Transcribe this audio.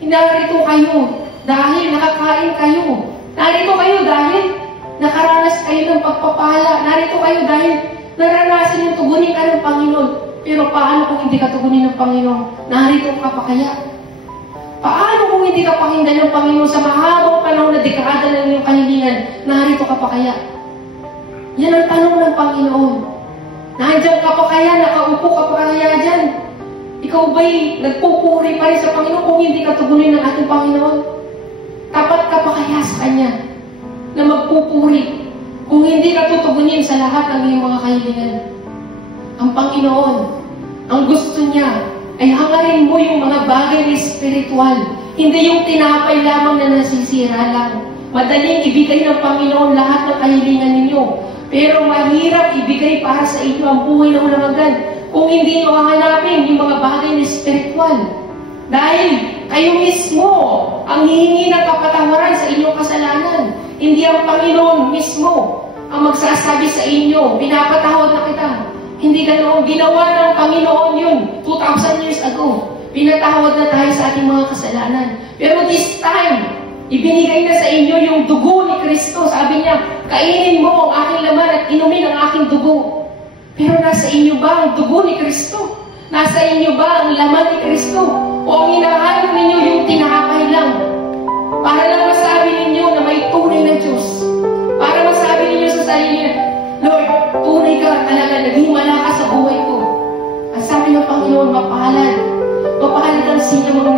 Narito kayo dahil nakakain kayo. Narito kayo dahil nakaranas kayo ng pagpapala. Narito kayo dahil naranasan yung tugunin ka ng Panginoon. Pero paano kung hindi ka tugunin ng Panginoon? Narito ka pa kaya? Paano kung hindi ka pakinggan ng Panginoon sa mahabang panahon na dekada ng iyong kahilingan? Narito ka pa kaya? Yan ang tanong ng Panginoon. Nandiyan ka pa kaya? Nakaupo ka pa kaya dyan? Ikaw ba'y nagpupuri pa rin sa Panginoon kung hindi ka tugunin ng ating Panginoon? Tapat ka pa kaya sa Kanya na magpupuri kung hindi ka tutugunin sa lahat ng iyong mga kahilingan? Ang Panginoon, ang gusto niya ay hangarin mo yung mga bagay na spiritual. Hindi yung tinapay lamang na nasisira lang. Madaling ibigay ng Panginoon lahat ng kahilingan ninyo. Pero mahirap ibigay para sa inyo ang buhay na walang hanggan kung hindi nyo hahanapin yung mga bagay na spiritual. Dahil kayo mismo ang hihingi ng kapatawaran sa inyong kasalanan. Hindi ang Panginoon mismo ang magsasabi sa inyo, pinapatawad na kita. Hindi ganoon. Ginawa ng Panginoon yun 2,000 years ago. Pinatawad na tayo sa ating mga kasalanan. Pero this time, ibinigay na sa inyo yung dugo ni Kristo. Sabi niya, kainin mo ang aking laman at inumin ang aking dugo. Pero nasa inyo ba ang dugo ni Kristo? Nasa inyo ba ang laman ni Kristo? O ang hinahanap ninyo yung tinapay lang? Para lang masabi ninyo na may tunay na Diyos. Para masabi ninyo sa sarili niyo, Lord, tunay ka talaga, naghimala ka sa buhay ko. Ang sabi ng Panginoon, mapalad. Mapalad ang sino mga